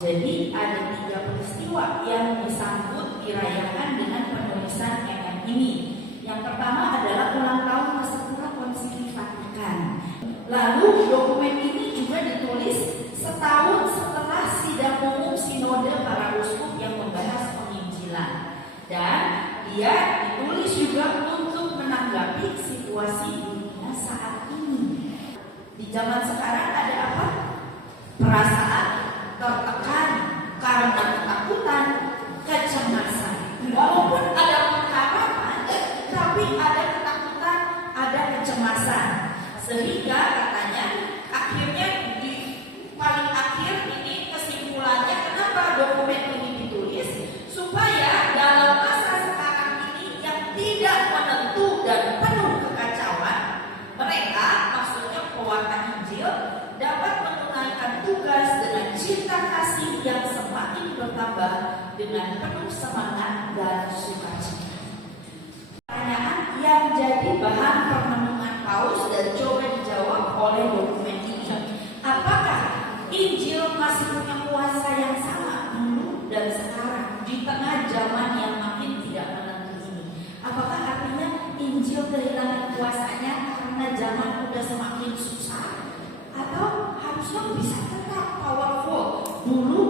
Jadi ada 3 peristiwa yang disambut dirayakan dengan penulisan ini. Yang pertama adalah ulang tahun ke-10 Konsili Vatikan. Lalu dokumen ini juga ditulis setahun setelah sidang umum sinode para uskup yang membahas penginjilan. Dan dia ditulis juga untuk menanggapi situasi dunia saat ini. Di zaman sekarang ada apa? Perasaan tertekan karena ketakutan, kecemasan. Walaupun ada pengharapan, tapi ada ketakutan, ada kecemasan. Sehingga katanya akhirnya di paling akhir ini kesimpulannya kenapa dokumen ini ditulis, supaya dalam masa sekarang ini yang tidak menentu dan penuh kekacauan, mereka, maksudnya pewarta Injil, dapat menunaikan tugas dengan cinta kasih yang semakin bertambah dengan penuh semangat dan sukacita. Pertanyaan yang jadi bahan permenungan Paus dan coba dijawab oleh dokumen ini. Apakah Injil masih punya kuasa yang sama dulu dan sekarang di tengah zaman yang makin tidak menentu ini? Apakah artinya Injil kehilangan kuasanya karena zaman udah semakin susah? Atau harusnya bisa tetap powerful dulu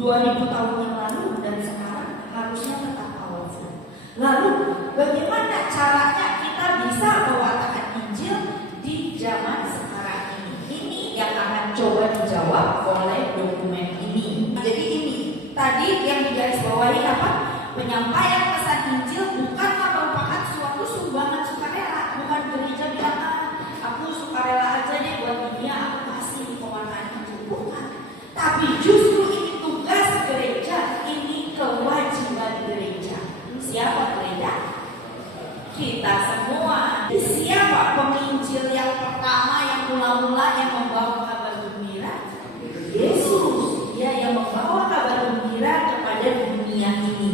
2000 tahun yang lalu dan sekarang harusnya tetap powerful. Lalu bagaimana caranya kita bisa mewartakan Injil di zaman sekarang ini? Ini yang akan coba dijawab oleh dokumen ini. Jadi ini tadi yang digarisbawahi apa? Penyampaian pesan Injil bukanlah merupakan suatu sumbangan sukarela. Bukan gereja bilang aku sukarela aja deh buat dunia, aku kasih pewartaan Injil. Bukan. Tapi justru ini tugas gereja, ini kewajiban gereja. Siapa gereja? Kita semua. Siapa penginjil yang pertama, yang mula-mula yang membawa kabar gembira? Yesus. Dia yang membawa kabar gembira kepada dunia ini.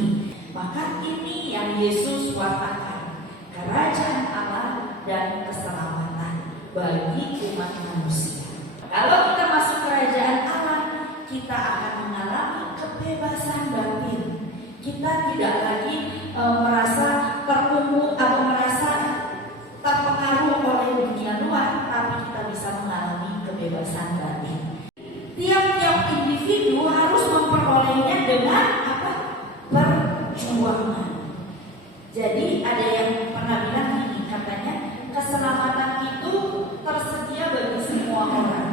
Maka ini yang Yesus wartakan, kerajaan Allah dan keselamatan bagi umat manusia. Kalau kita masuk kerajaan Allah, kita akan mengalami kebebasan batin. Kita tidak lagi merasa terkungkung atau merasa terpengaruh oleh dunia luar, tapi kita bisa mengalami kebebasan batin. Tiap-tiap individu harus memperolehnya dengan apa? Perjuangan. Jadi ada yang pernah bilang gini, katanya keselamatan itu tersedia bagi semua orang.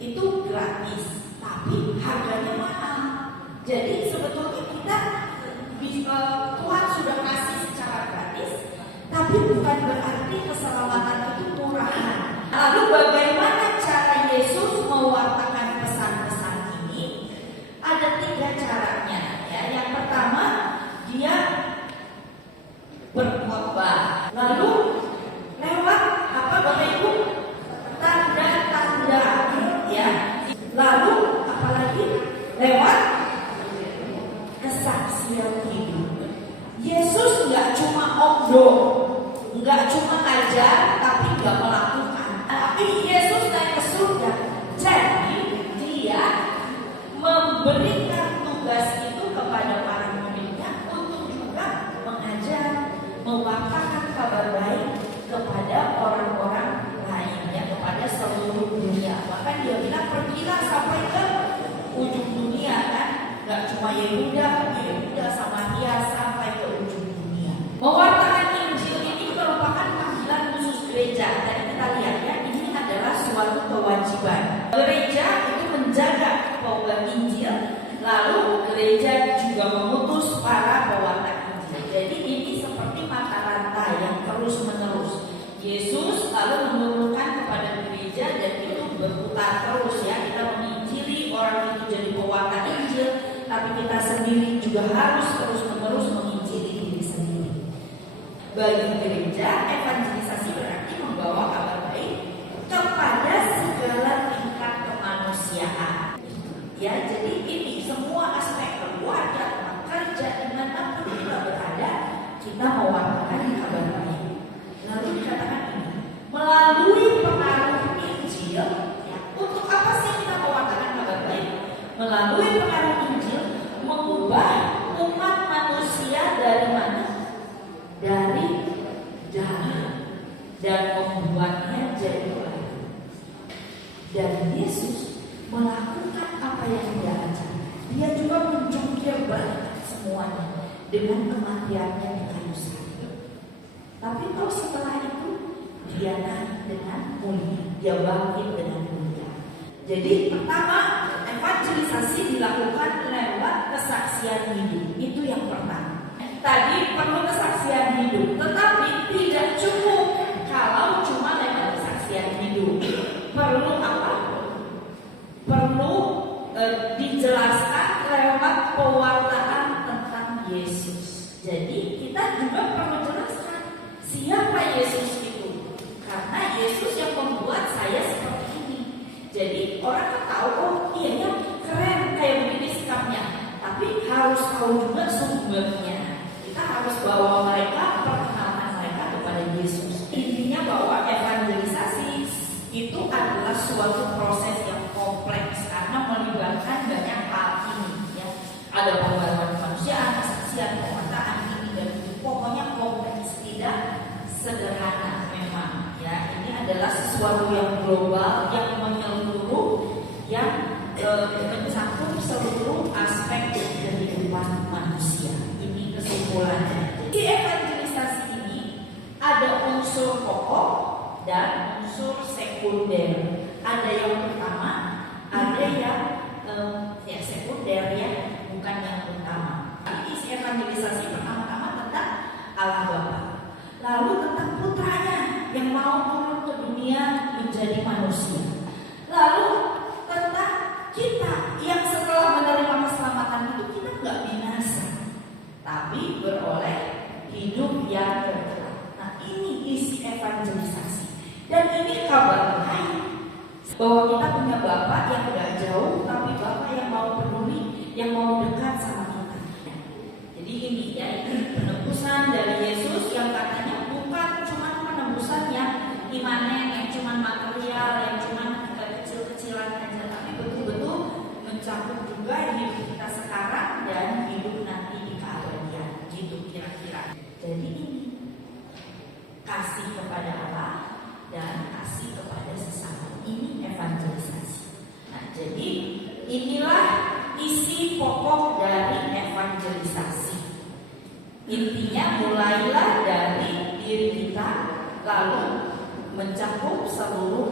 Itu gratis, tapi harganya mahal. Jadi sebetulnya kita Tuhan sudah kasih secara gratis, tapi bukan berarti keselamatan itu murahan. Lalu bagaimana cara Yesus mewartakan pesan-pesan ini? Ada 3 caranya. Ya, yang pertama dia berkhotbah. Lalu lewat apa Bapak Ibu? Tanda-tanda. Ya. Lalu apalagi? Lewat kesaksian hidup. Yesus nggak cuma omong, nggak cuma ngajar, tapi nggak melakukan. Tapi Yesus naik ke surga, jadi dia memberikan tugas itu kepada para muridnya untuk juga mengajar, mewartakan kabar baik kepada orang-orang lainnya, kepada seluruh dunia. Maka dia bilang pergilah sampai ke ujung dunia, kan? Gak cuma Yehuda Samaria sampai ke ujung dunia. Mewartakan Injil ini merupakan panggilan khusus gereja. Dan kita lihat ya, ini adalah suatu kewajiban. Gereja itu menjaga pewarta Injil, lalu gereja juga mengutus para pewarta Injil. Jadi ini seperti mata rantai yang terus menerus. Yesus lalu menurunkan kepada gereja dan itu berputar terus ya. Kita menginjili orang itu jadi pewarta Injil, tapi kita sendiri juga harus terus-menerus menginjili diri sendiri. Bagi gereja, evangelisasi berarti membawa kabar baik kepada segala tingkat kemanusiaan. Ya, jadi ini semua aspek keluarga, kerja, dimanapun kita berada, kita mewartakan kabar baik. Lalu dikatakan ini, melalui pengaruh Injil, ya, untuk apa sih kita mewartakan kabar baik? Melalui dengan kematiannya di kayu salib. Tapi kalau setelah itu dia naik dengan mulia, dia bangkit dengan mulia. Jadi pertama, evangelisasi dilakukan lewat kesaksian hidup. Itu yang pertama. Tadi perlu kesaksian hidup, tetapi tidak cukup kalau cuma lewat kesaksian hidup. Perlu apa? Perlu dijelaskan lewat pewartaan tentang Yesus. Jadi kita juga perlu jelaskan siapa Yesus itu, karena Yesus yang membuat saya seperti ini. Jadi orang tahu, oh iya ya keren kayak begini sikapnya, tapi harus tahu juga sumbernya. Kita harus bawa mereka, perkenalkan mereka kepada Yesus. Intinya bahwa evangelisasi itu adalah suatu proses yang kompleks karena melibatkan banyak hal ini, ya. Ada pembaruan kemanusiaan, kesaksian, pewartaan ini dan itu. Pokoknya kompleks, tidak sederhana memang, ya. Ini adalah sesuatu yang global, yang menyeluruh, yang mencakup seluruh aspek kehidupan manusia. Ini kesimpulannya. Di evangelisasi ini ada unsur pokok dan unsur sekunder. Ada yang utama, ada yang sekunder, ya, bukan yang utama. Isi evangelisasi pertama-tama tentang Allah Bapa, lalu tentang putranya yang mau turun ke dunia menjadi manusia, lalu tentang kita yang setelah menerima keselamatan itu kita nggak binasa, tapi beroleh hidup yang kekal. Nah, ini isi evangelisasi. Dan ini kabar baik bahwa kita punya Bapa yang gak jauh, tapi Bapa yang mau peduli, yang mau dekat sama kita. Jadi ini ya, ini penebusan dari Yesus yang katanya bukan cuma penebusan yang imanen, yang cuma material, yang cuma kecil-kecilan aja, tapi betul-betul mencakup juga hidup kita sekarang dan hidup nanti di keabadian. Gitu kira-kira. Jadi ini kasih kepada Allah dan kasih kepada sesama. Ini evangelisasi. Nah, jadi inilah isi pokok dari evangelisasi. Intinya mulailah dari diri kita, lalu mencakup seluruh